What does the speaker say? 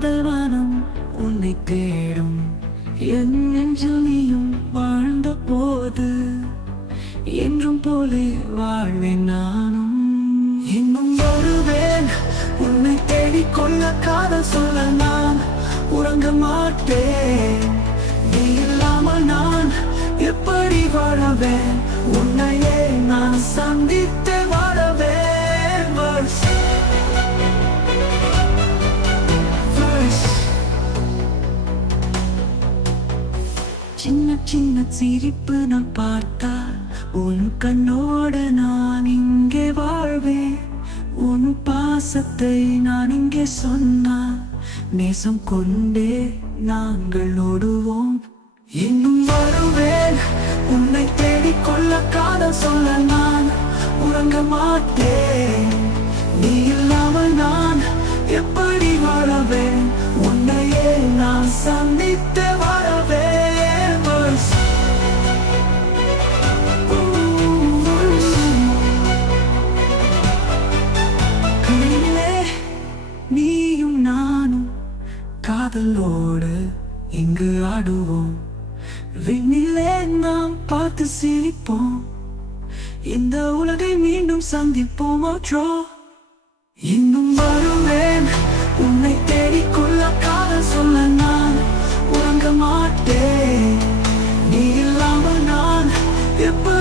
காதல் வனம் உன்னை தேடும் என் நெஞ்சில் நீயும் வாழ்ந்த போது என்றும் போலே வாழ்வேன் நானும். இன்னும் வருவேன் உன்னை தேடிக்கொள்ள, காதல் சொல்ல நான் உறங்க மாட்டேன். நீ இல்லாமல் நான் எப்படி வாழவேன்? உன்னையே நான் சந்தித்து வாழவேன். சின்ன சின்ன சிரிப்பு நான் பார்த்தால் உன் கண்ணோடு நான் இங்கே வாழ்வேன். உன் பாசத்தை நான் இங்கே சொன்னால் நேசம் கொண்டே நாங்கள் ஓடுவோம். இன்னும் வருவேன் உன்னை தேடிக்கொள்ள, காதல் சொல்ல நான் உறங்க மாட்டேன். நீ இல்லாமல் நான் எப்படி வாழவேன்? உன்னையே நான் சந்தித்து வாழவேன். நீயும் நானும் காதலோடு இங்கு ஆடுவோம். விண்ணிலே நாம் பார்த்து சிரிப்போம். இந்த உலகை மீண்டும் சந்திப்போம். இன்னும் வருவேன் உன்னை தேடிக்கொள்ள, காதல் சொல்ல நான் உறங்க மாட்டேன். நீ இல்லாமல் நான் எப்ப